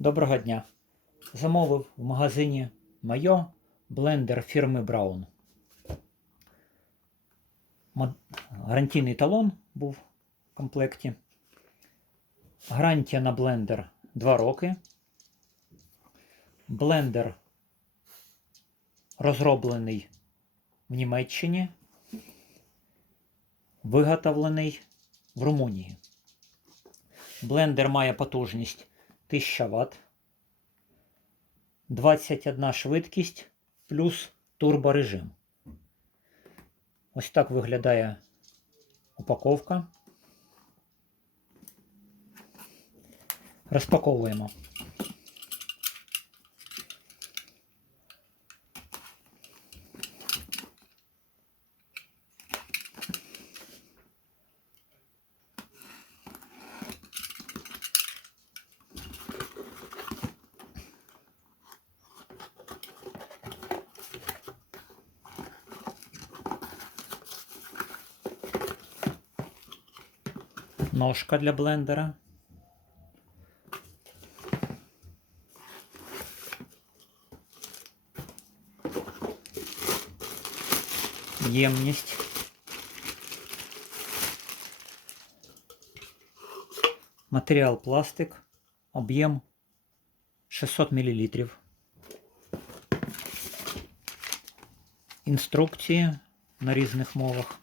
Доброго дня. Замовив в магазині Майо блендер фірми Браун. Гарантійний талон був в комплекті. Гарантія на блендер 2 роки. Блендер розроблений в Німеччині, виготовлений в Румунії. Блендер має потужність 1000 Вт, 21 швидкість плюс турборежим. Ось так виглядає упаковка. Розпаковуємо. Ножка для блендера. Ємність. Матеріал пластик. Об'єм 600 мл. Інструкції на різних мовах.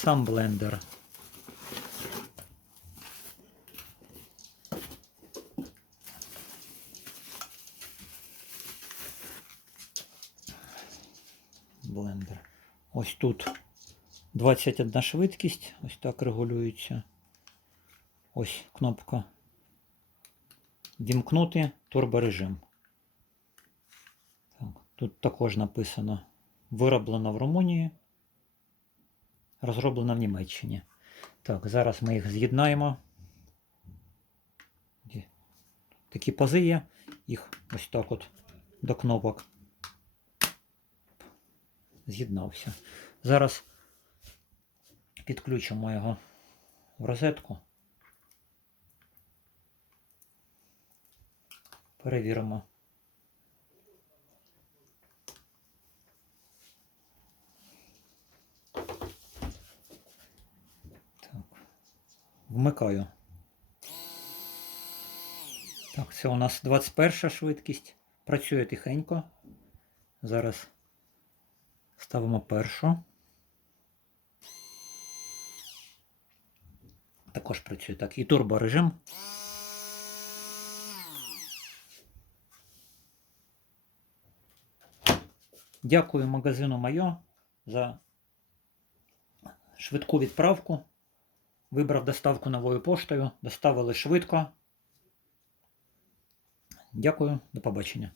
Сам блендер. Блендер. Ось тут 21 швидкість. Ось так регулюється. Ось кнопка. Вімкнути турборежим. Так, тут також написано вироблено в Румунії. Розроблено в Німеччині. Так, зараз ми їх з'єднаємо. Такі пази є. Їх ось так от до кнопок. З'єднався. Зараз підключимо його в розетку. Перевіримо. Вмикаю. Так, це у нас 21 швидкість. Працює тихенько. Зараз ставимо першу. Також працює так. І турборежим. Дякую магазину Майо за швидку відправку. Вибрав доставку новою поштою. Доставили швидко. Дякую, до побачення.